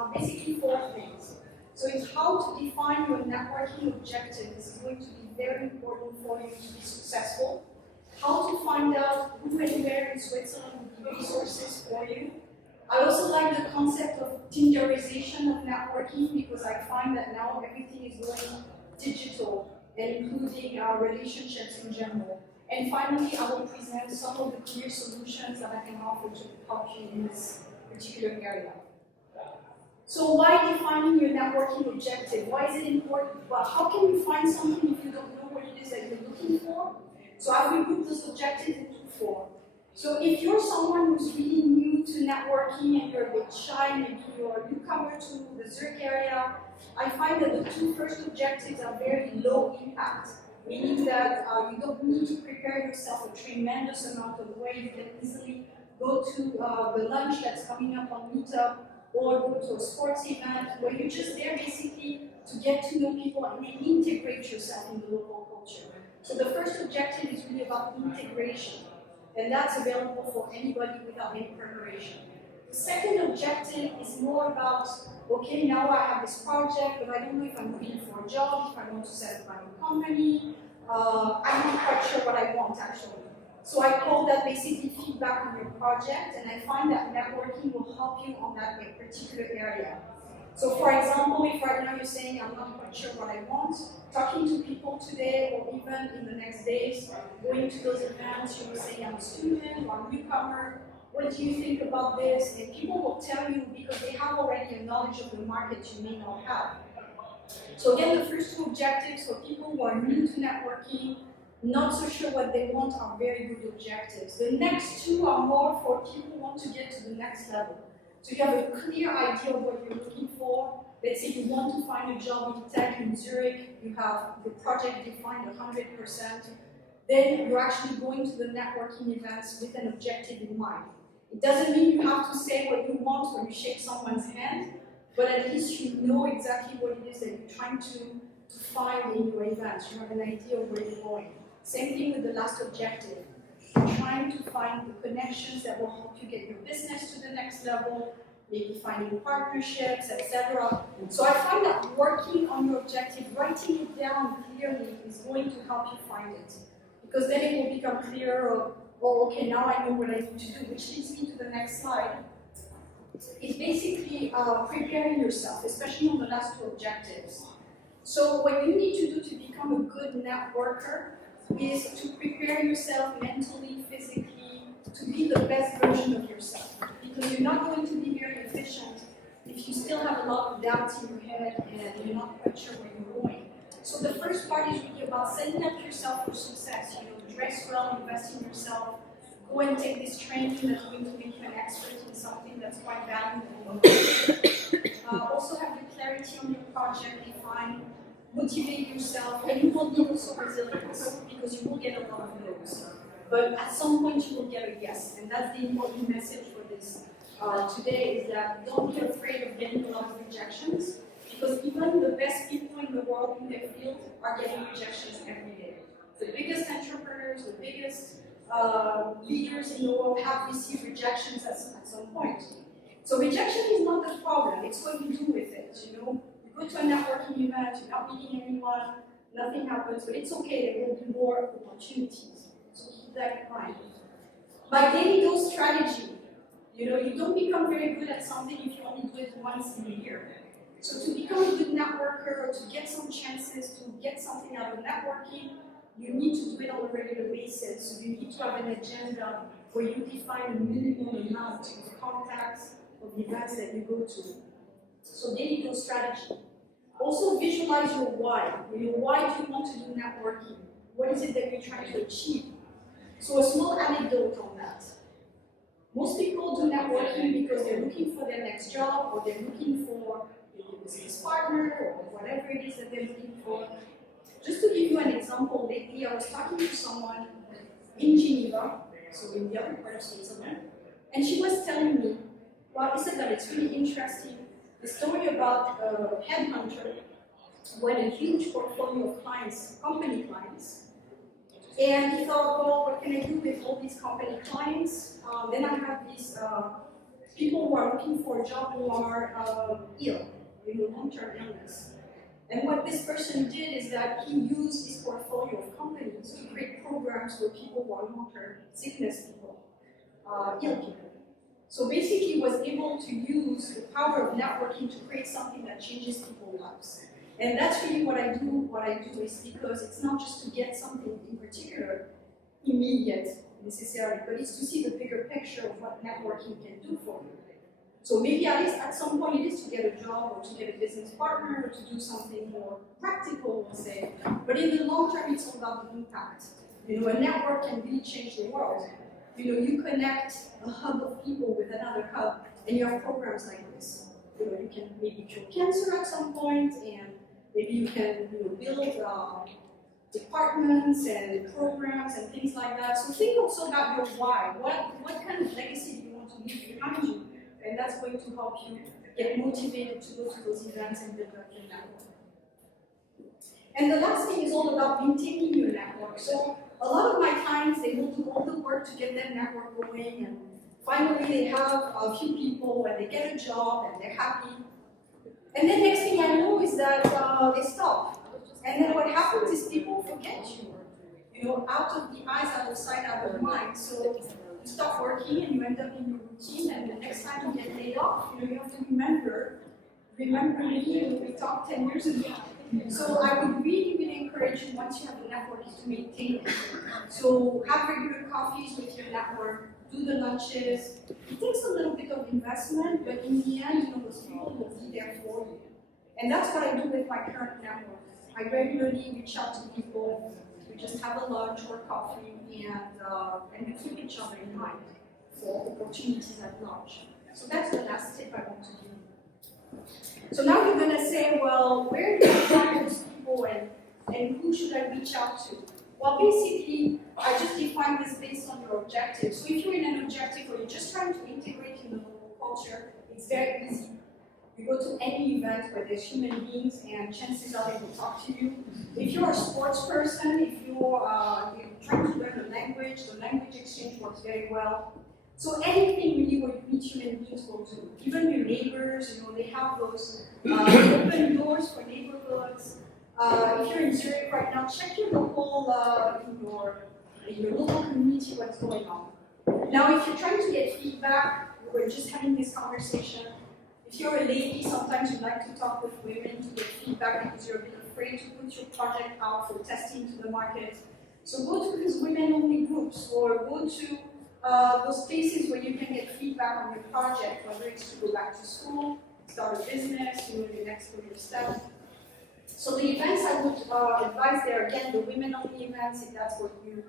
are basically four things. So it's how to define your networking objective is going to be very important for you to be successful. How to find out who and where in Switzerland will be resources for you. I also like the concept of Tinderization of networking because I find that now everything is going digital and including our relationships in general. And finally, I will present some of the clear solutions that I can offer to help you in this particular area. So why defining your networking objective? Why is it important? Well, how can you find something if you don't know what it is that you're looking for? So I've regrouped those objectives into four. So if you're someone who's really new to networking and you're a bit shy, maybe you're a newcomer to the Zurich area, I find that the two first objectives are very low impact, meaning that you don't need to prepare yourself a tremendous amount of way. You can easily go to the lunch that's coming up on Meetup or go to a sports event where you're just there basically to get to know people and then integrate yourself in the local culture. So the first objective is really about integration. And that's available for anybody without any preparation. The second objective is more about, okay, now I have this project, but I don't know if I'm looking for a job, if I want to set up my own company. I'm not quite sure what I want actually. So I call that basically feedback on your project, and I find that networking will help you on that particular area. So for example, if right now you're saying, I'm not quite sure what I want, talking to people today or even in the next days, going to those events, you will say, I'm a student or I'm a newcomer, what do you think about this? And people will tell you because they have already a knowledge of the market you may not have. So again, the first two objectives for people who are new to networking, not so sure what they want, are very good objectives. The next two are more for people who want to get to the next level. So you have a clear idea of what you're looking for. Let's say you want to find a job in tech in Zurich, you have the project defined 100%, then you're actually going to the networking events with an objective in mind. It doesn't mean you have to say what you want when you shake someone's hand, but at least you know exactly what it is that you're trying to find in your events. You have an idea of where you're going. Same thing with the last objective. You're trying to find the connections that will help you get your business to the next level, maybe finding partnerships, etc. So I find that working on your objective, writing it down clearly is going to help you find it. Because then it will become clearer of, oh, okay, now I know what I need to do, which leads me to the next slide. It's basically preparing yourself, especially on the last two objectives. So what you need to do to become a good networker is to prepare yourself mentally, physically, to be the best version of yourself. Because you're not going to be very efficient if you still have a lot of doubts in your head and you're not quite sure where you're going. So the first part is really about setting up yourself for success. You know, dress well, invest in yourself, go and take this training that's going to make you an expert in something that's quite valuable. Also have the clarity on your project defined, motivate yourself, and you will need also resilience because you will get a lot of no's. But at some point you will get a yes, and that's the important message for this today, is that don't be afraid of getting a lot of rejections, because even the best people in the world in their field are getting rejections every day. The biggest entrepreneurs, the biggest leaders in the world have received rejections at some point. So rejection is not the problem, it's what you do with it. You know, you go to a networking event, you're not meeting anyone, nothing happens, but it's okay, there will be more opportunities. So keep that in mind. My daily dose strategy. You know, you don't become very good at something if you only do it once in a year. So to become a good networker, or to get some chances, to get something out of networking, you need to do it on a regular basis. So you need to have an agenda where you define a minimum amount of contacts of the events that you go to. So daily dose strategy. Also visualize your why. You know, why do you want to do networking? What is it that you're trying to achieve? So a small anecdote on that. Most people do networking because they're looking for their next job, or they're looking for a business partner, or whatever it is that they're looking for. Just to give you an example, lately I was talking to someone in Geneva, so in the other part of Switzerland, and she was telling me, well, Isabel, it's really interesting, the story about a headhunter who had a huge portfolio of clients, company clients, and he thought, well, what can I do with all these company clients? Then I have this people who are looking for a job who are ill, long-term illness. And what this person did is that he used his portfolio of companies to create programs for people who are long-term sickness people, ill people. So basically he was able to use the power of networking to create something that changes people's lives. And that's really what I do. What I do is because it's not just to get something in particular, immediate necessarily, but it's to see the bigger picture of what networking can do for you. So maybe at least at some point it is to get a job or to get a business partner or to do something more practical, we'll say. But in the long term, it's all about the impact. A network can really change the world. You connect a hub of people with another hub, and you have programs like this. You can maybe cure cancer at some point, and maybe you can build departments and programs and things like that. So think also about your why. What kind of legacy do you want to leave behind you? And that's going to help you get motivated to go to those events and build up your network. And the last thing is all about maintaining your network. So a lot of my clients, they will do all the work to get their network going, and finally they have a few people and they get a job and they're happy. And then next thing I know is that they stop. And then what happens is people forget you. Out of the eyes, out of sight, out of mind. So you stop working and you end up in your routine, and the next time you get laid off, you have to remember me when we talked 10 years ago. So I would really, really encourage you, once you have a network, is to maintain it. So have regular coffees with your network, do the lunches. It takes a little bit of investment, but in the end, those people will be there for you. And that's what I do with my current network. I regularly reach out to people. We just have a lunch or coffee, and we keep each other in mind for opportunities at large. So that's the last tip I want to give you. So now you're going to say, well, where do I find those people and who should I reach out to? Well, basically, I just define this based on your objective. So if you're in an objective where you're just trying to integrate in the local culture, it's very easy. You go to any event where there's human beings, and chances are they will talk to you. If you're a sports person, if you're trying to learn a language, the language exchange works very well. So anything really where you meet human beings will do. Even your neighbors, they have those open doors for neighborhoods. If you're in Zurich right now, check your local, in your local community what's going on. Now, if you're trying to get feedback, we're just having this conversation. If you're a lady, sometimes you like to talk with women to get feedback because you're a bit afraid to put your project out for testing to the market. So go to these women-only groups, or go to those places where you can get feedback on your project, whether it's to go back to school, start a business, your next career step. So the events I would advise there, again, the women-only events, if that's what you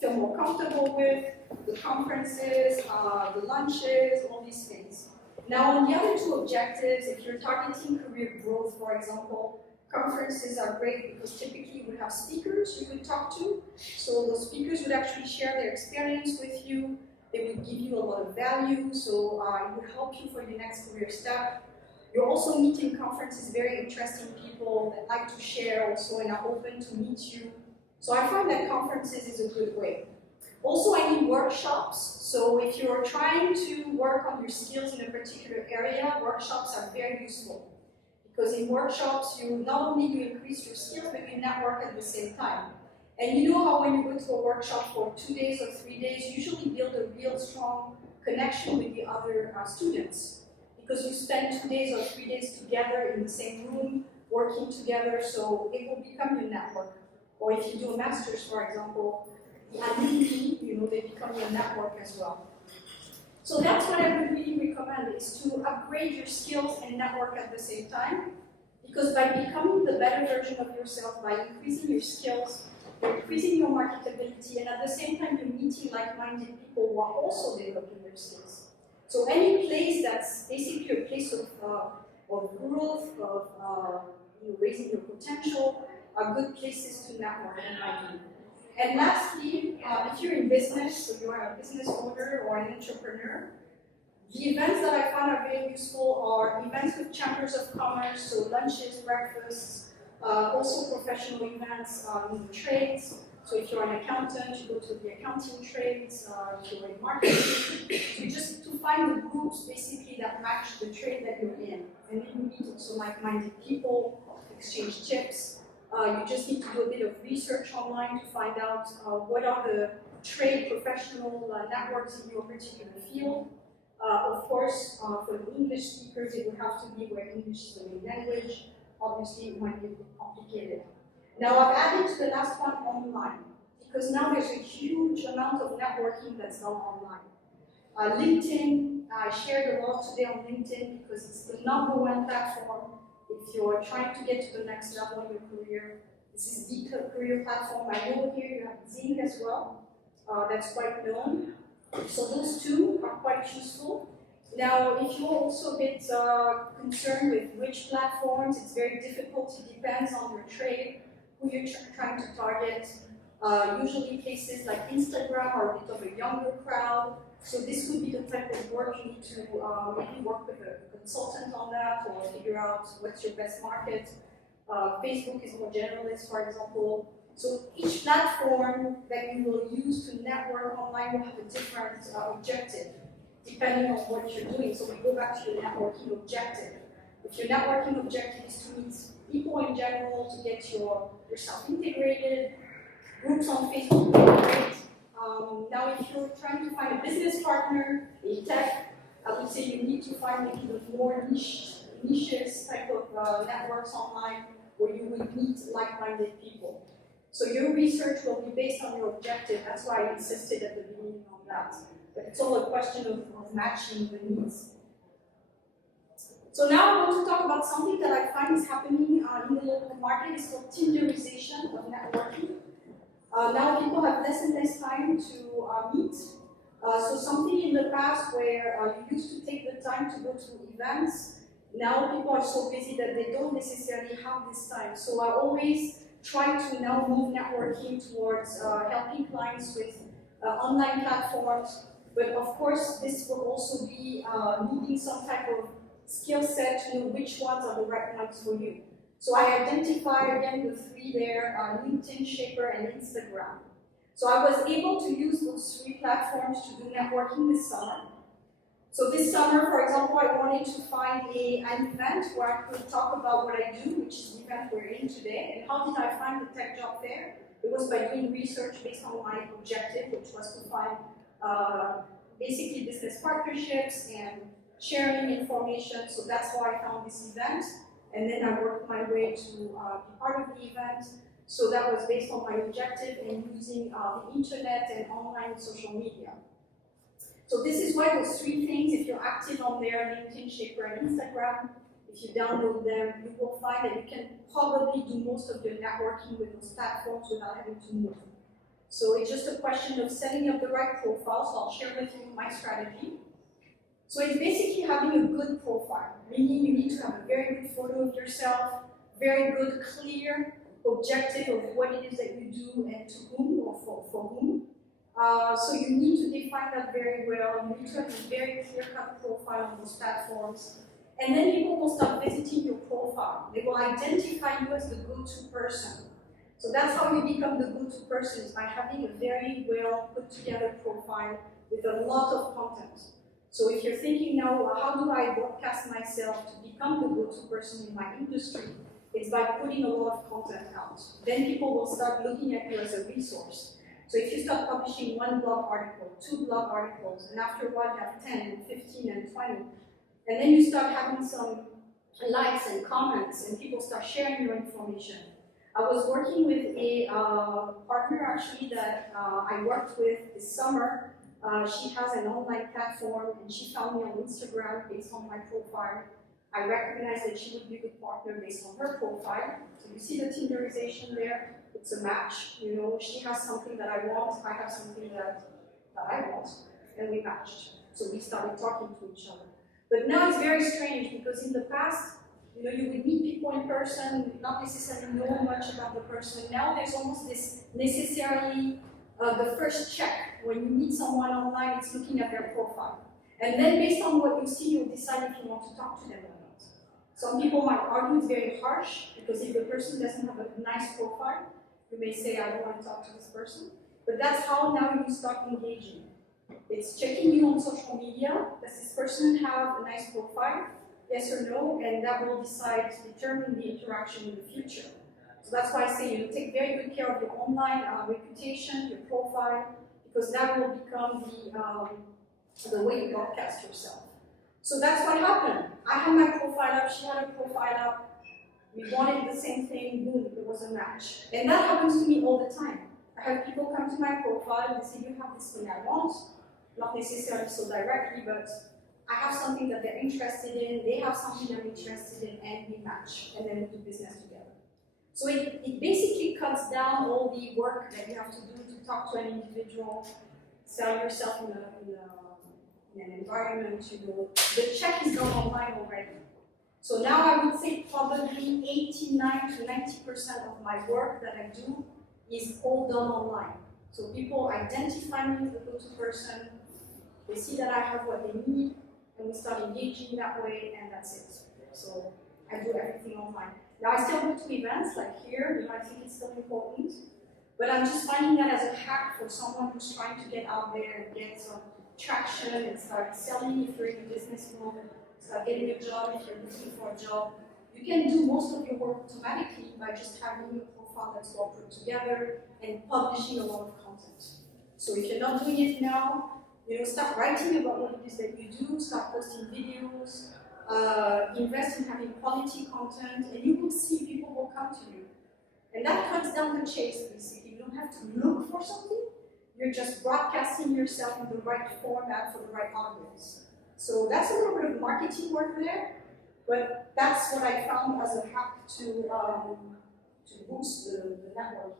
feel more comfortable with, the conferences, the lunches, all these things. Now, on the other two objectives, if you're targeting career growth, for example, conferences are great because typically you would have speakers you would talk to. So those speakers would actually share their experience with you. They would give you a lot of value, so it would help you for your next career step. You're also meeting conferences very interesting people that like to share also and are open to meet you. So I find that conferences is a good way. Also, I need workshops. So if you're trying to work on your skills in a particular area, workshops are very useful. Because in workshops, you not only you increase your skills, but you network at the same time. And you know how when you go to a workshop for 2 days or 3 days, you usually build a real strong connection with the other students. Because you spend 2 days or 3 days together in the same room, working together, so it will become your network. Or if you do a master's, for example, the alumni, they become your network as well. So that's what I would really recommend, is to upgrade your skills and network at the same time. Because by becoming the better version of yourself, by increasing your skills, you're increasing your marketability, and at the same time you're meeting like-minded people who are also developing their skills. So any place that's basically a place of growth, of raising your potential, are good places to network in my view. And lastly, if you're in business, so you're a business owner or an entrepreneur, the events that I found are very useful are events with chambers of commerce, so lunches, breakfasts, also professional events in trades. So if you're an accountant, you go to the accounting trades, if you're in marketing, so just to find the groups basically that match the trade that you're in. And then you meet also like-minded people, exchange tips. You just need to do a bit of research online to find out what are the trade professional networks in your particular field. Of course, for the English speakers, it would have to be where English is the main language. Obviously, it might be a bit complicated. Now, I've added to the last one online, because now there's a huge amount of networking that's done online. LinkedIn, I shared a lot today on LinkedIn because it's the #1 platform if you're trying to get to the next level in your career. This is the career platform. I know here you have Zurich as well. That's quite known. So those two are quite useful. Now, if you're also a bit concerned with which platforms, it's very difficult. It depends on your trade, who you're trying to target. Usually places like Instagram are a bit of a younger crowd. So this would be the type of work you need to maybe work with a consultant on that or figure out what's your best market. Facebook is more generalist, for example. So each platform that you will use to network online will have a different objective, depending on what you're doing. So we go back to your networking objective. If your networking objective is to meet people in general, to get yourself integrated, groups on Facebook are great. Now if you're trying to find a business partner in tech, I would say you need to find maybe the more niches type of networks online where you would meet like-minded people. So your research will be based on your objective. That's why I insisted at the beginning on that. But it's all a question of matching the needs. So now I want to talk about something that I find is happening in the local market. It's called Tinderization of networking. Now people have less and less time to meet. So something in the past where you used to take the time to go to events, now people are so busy that they don't necessarily have this time. So I always try to now move networking towards helping clients with online platforms. But of course, this will also be needing some type of skill set to know which ones are the right ones for you. So I identify again the three there, LinkedIn, Shaper, and Instagram. So I was able to use those three platforms to do networking this summer. So this summer, for example, I wanted to find an event where I could talk about what I do, which is the event we're in today. And how did I find the tech job fair? It was by doing research based on my objective, which was to find basically business partnerships and sharing information. So that's how I found this event. And then I worked my way to be part of the event. So that was based on my objective and using the internet and online social media. So this is why those three things, if you're active on there, LinkedIn, Shaper, and Instagram, if you download them, you will find that you can probably do most of your networking with those platforms without having to move. So it's just a question of setting up the right profile. So I'll share with you my strategy. So it's basically having a good profile, meaning you need to have a very good photo of yourself, very good, clear objective of what it is that you do and to whom or for whom. So you need to define that very well. You need to have a very clear-cut profile on those platforms. And then people will start visiting your profile. They will identify you as the go-to person. So that's how you become the go-to person, is by having a very well put together profile with a lot of content. So if you're thinking now, well, how do I broadcast myself to become the go-to person in my industry? It's by putting a lot of content out. Then people will start looking at you as a resource. So if you start publishing one blog article, 2 blog articles, and after a while you have 10, and 15, and 20, and then you start having some likes and comments, and people start sharing your information. I was working with a partner actually that I worked with this summer. She has an online platform, and she found me on Instagram based on my profile. I recognized that she would be a good partner based on her profile. So you see the Tinderization there. It's a match. You know, she has something that I want, I have something that I want, and we matched. So we started talking to each other. But now it's very strange because in the past, you know, you would meet people in person, not necessarily know much about the person. Now there's almost this necessarily the first check. When you meet someone online, it's looking at their profile. And then based on what you see, you'll decide if you want to talk to them or not. Some people might argue it's very harsh, because if the person doesn't have a nice profile, You may say, I don't want to talk to this person, but that's how now you start engaging. It's checking you on social media. Does this person have a nice profile? Yes or no? And that will determine the interaction in the future. So that's why I say you take very good care of your online reputation, your profile, because that will become the way you broadcast yourself. So that's what happened. I had my profile up, she had a profile up, we wanted the same thing, boom, it was a match. And that happens to me all the time. I have people come to my profile, they say, you have this thing I want, not necessarily so directly, but I have something that they're interested in, they have something I'm interested in, and we match, and then we do business together. So it basically cuts down all the work that you have to do to talk to an individual, sell yourself in an environment, the check is done online already. So now I would say probably 89 to 90% of my work that I do is all done online. So people identify me as a go-to person, they see that I have what they need, and we start engaging that way, and that's it. So I do everything online. Now I still go to events like here, I think it's still important, but I'm just finding that as a hack for someone who's trying to get out there and get some traction and start selling if you're in a business mode, start getting a job if you're looking for a job. You can do most of your work automatically by just having a profile that's well put together and publishing a lot of content. So if you're not doing it now, start writing about what it is that you do, start posting videos, invest in having quality content, and you will see people will come to you. And that cuts down the chase, basically. You don't have to look for something, you're just broadcasting yourself in the right format for the right audience. So that's a little bit of marketing work there, but that's what I found as a hack to boost the networking.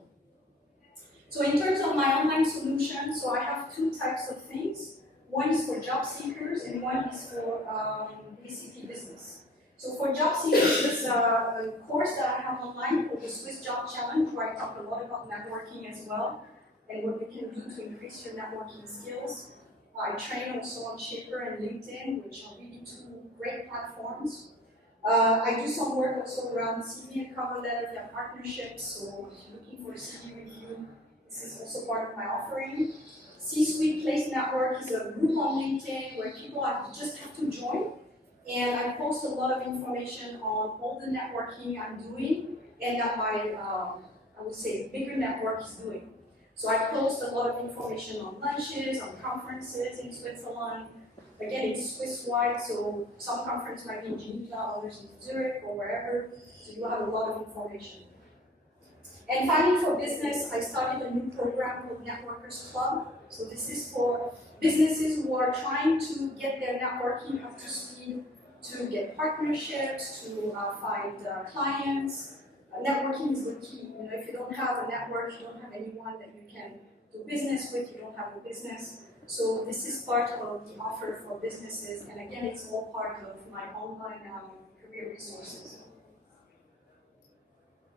So in terms of my online solution, so I have two types of things. One is for job seekers and one is for basically business. So for job seekers, there's a course that I have online called the Swiss Job Challenge, where I talk a lot about networking as well and what you can do to increase your networking skills. I train also on Shaper and LinkedIn, which are really two great platforms. I do some work also around CV and cover letter via partnerships, so if you're looking for a CV review, this is also part of my offering. C-Suite Place Network is a group on LinkedIn where people just have to join, and I post a lot of information on all the networking I'm doing and that my, I would say, bigger network is doing. So I post a lot of information on lunches, on conferences in Switzerland. Again, it's Swiss-wide, so some conference might be in Geneva, others in Zurich or wherever, so you have a lot of information. And finally, for business, I started a new program called Networkers Club. So this is for businesses who are trying to get their networking up to speed, to get partnerships, to find clients. Networking is the key. If you don't have a network, you don't have anyone that you can do business with, you don't have a business. So this is part of the offer for businesses, and again, it's all part of my online career resources.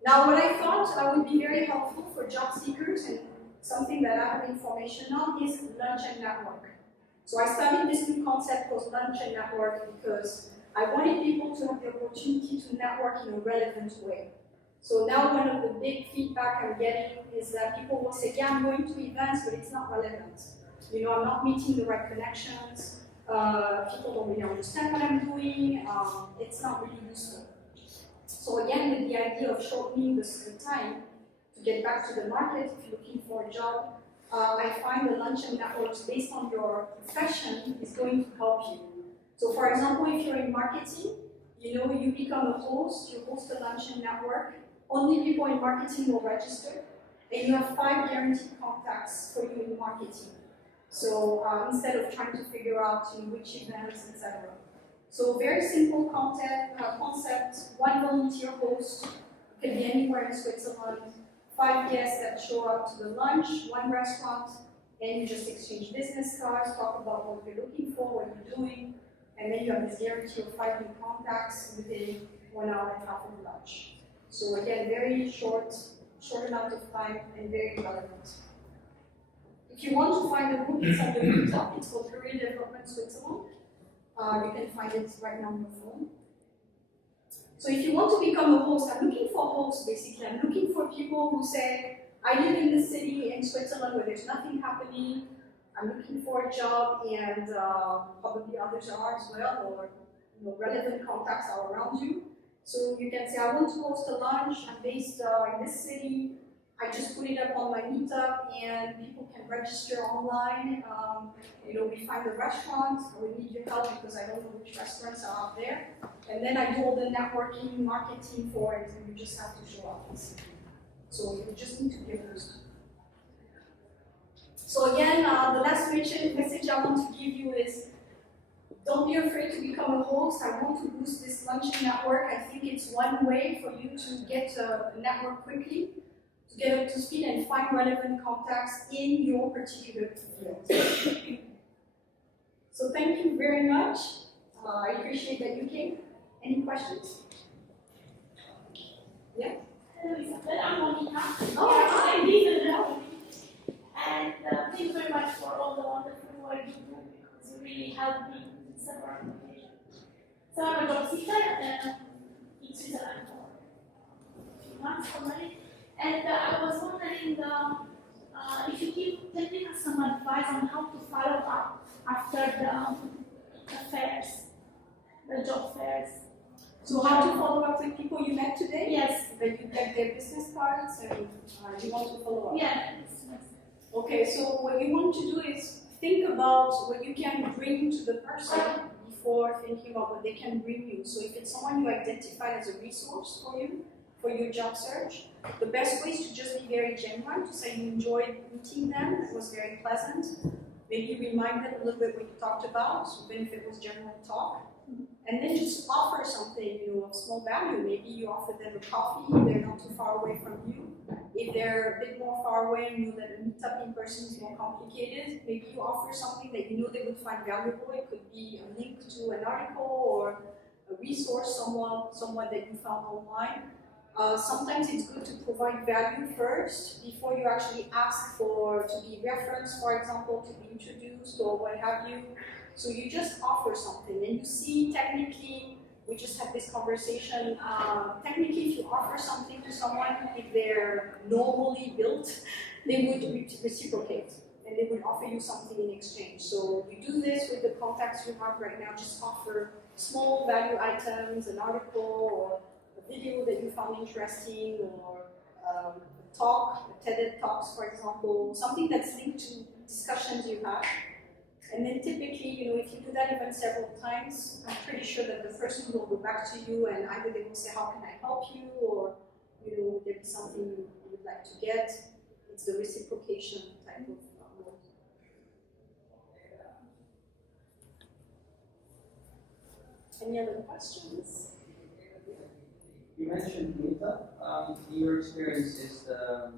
Now, what I thought would be very helpful for job seekers and something that I have information on is lunch and network. So I started this new concept called lunch and network because I wanted people to have the opportunity to network in a relevant way. So now one of the big feedback I'm getting is that people will say, yeah, I'm going to events, but it's not relevant. I'm not meeting the right connections, people don't really understand what I'm doing, it's not really useful. So again, with the idea of shortening the time to get back to the market, if you're looking for a job, I find the lunch and networks based on your profession is going to help you. So for example, if you're in marketing, you become a host, you host a lunch and network, only people in marketing will register, and you have 5 guaranteed contacts for you in marketing. So instead of trying to figure out which events, etc. So very simple concept, one volunteer host, can be anywhere in Switzerland, 5 guests that show up to the lunch, 1 restaurant, and you just exchange business cards, talk about what you're looking for, what you're doing, and then you have this guarantee of 5 new contacts within 1 hour and a half of lunch. So again, very short amount of time and very relevant. If you want to find the group, it's on the very top. It's called Career Development Switzerland. You can find it right now on your phone. So if you want to become a host, I'm looking for hosts basically. I'm looking for people who say, I live in the city in Switzerland where there's nothing happening. I'm looking for a job, and probably others are as well, or relevant contacts are around you. So you can say, I want to host a lunch. I'm based in this city. I just put it up on my meetup, and people can register online. We find a restaurant. We need your help because I don't know which restaurants are out there. And then I do all the networking, marketing for it, and you just have to show up. So you just need to be a host. So again, the last message I want to give you is, don't be afraid to become a host. I want to boost this luncheon network. I think it's one way for you to get a network quickly, to get up to speed and find relevant contacts in your particular field. So thank you very much. I appreciate that you came. Any questions? Yeah? Hello, Isabel. I'm Monica. Oh, I didn't know. And thank you very much for all the wonderful work you do, because you really helped me in several occasions. So I'm a job seeker in Switzerland for a few months already. And I was wondering if you can give us some advice on how to follow up after the fairs, the job fairs. so how to follow up with people you met today? Yes. That you get their business cards and you want to follow up? Yes. Okay, so what you want to do is think about what you can bring to the person before thinking about what they can bring you. So if it's someone you identify as a resource for you, for your job search, the best way is to just be very genuine, to say you enjoyed meeting them, it was very pleasant. Maybe remind them a little bit what you talked about, even if it was general talk. And then just offer something, of small value. Maybe you offer them a coffee if they're not too far away from you. If they're a bit more far away and you know that a meetup in person is more complicated, maybe you offer something that you know they would find valuable. It could be a link to an article or a resource, someone that you found online. Sometimes it's good to provide value first before you actually ask to be referenced, for example, to be introduced or what have you. So you just offer something, and you see technically, we just had this conversation, technically if you offer something to someone, if they're normally built, they would reciprocate, and they would offer you something in exchange. So you do this with the contacts you have right now, just offer small value items, an article, or a video that you found interesting, or a talk, a TED Talks, for example, something that's linked to discussions you have. And then typically, if you do that even several times, I'm pretty sure that the person will go back to you and either they will say, how can I help you? Or, will there be something you would like to get? It's the reciprocation type of mode. Any other questions? You mentioned Meetup. In your experience, is the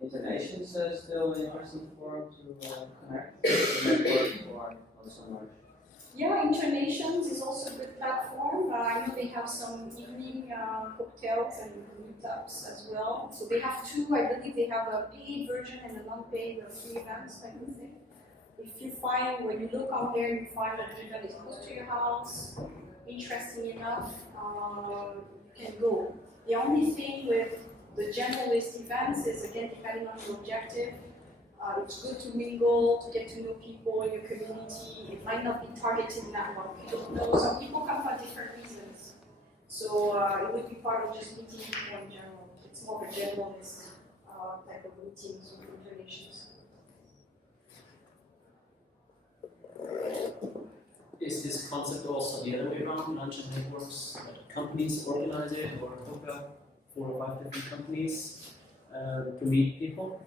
Internations still an interesting forum to connect, network, or also not? Yeah, Internations is also a good platform. I know they have some evening cocktails and meetups as well. So they have two, I believe they have a paid version and a non-paid, free events type of thing. If you find, when you look on there, you find that the event is close to your house, interesting enough, you can go. The only thing with the generalist events is, again, depending on your objective, it's good to mingle, to get to know people in your community. It might not be targeted network. You don't know. Some people come for different reasons. So it would be part of just meeting people in general. It's more of a generalist type of meetings with informations. Is this concept also the other way around, luncheon networks, that companies organize it, or hook up 4 or 5 different companies to meet people?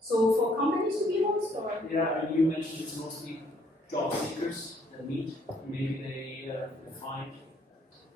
So for companies to be host, or? Yeah, you mentioned it's mostly job seekers that meet. Maybe they find.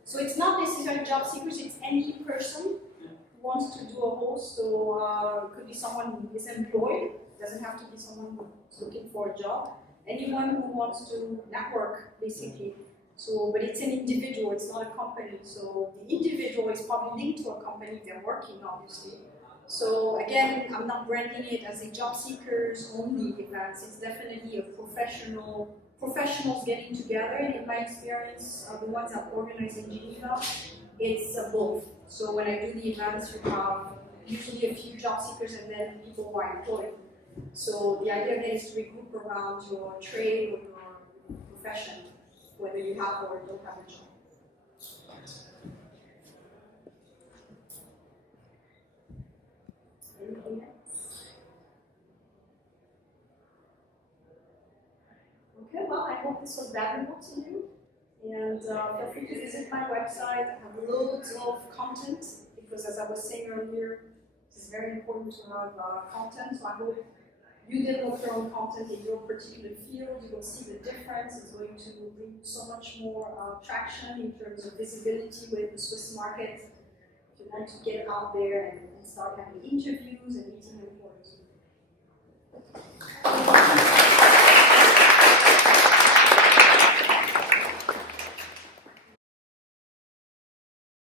So it's not necessarily job seekers, it's any person who wants to do a host. So it could be someone who is employed, doesn't have to be someone who's looking for a job. Anyone who wants to network, basically. So, but it's an individual, it's not a company. So the individual is probably linked to a company they're working, obviously. So again, I'm not branding it as a job seekers only events. It's definitely a professionals getting together. And in my experience, the ones I've organized in Geneva, it's both. So when I do the events, you have usually a few job seekers and then people who are employed. So the idea again is to regroup around your trade or your profession, whether you have or don't have a job. Anything else? Okay, well, I hope this was valuable to you. And feel free to visit my website. I have loads of content because, as I was saying earlier, it's very important to have content. So I hope you develop your own content in your particular field. You will see the difference. It's going to bring so much more traction in terms of visibility with the Swiss market. If you want to get out there and start having interviews and meeting employers.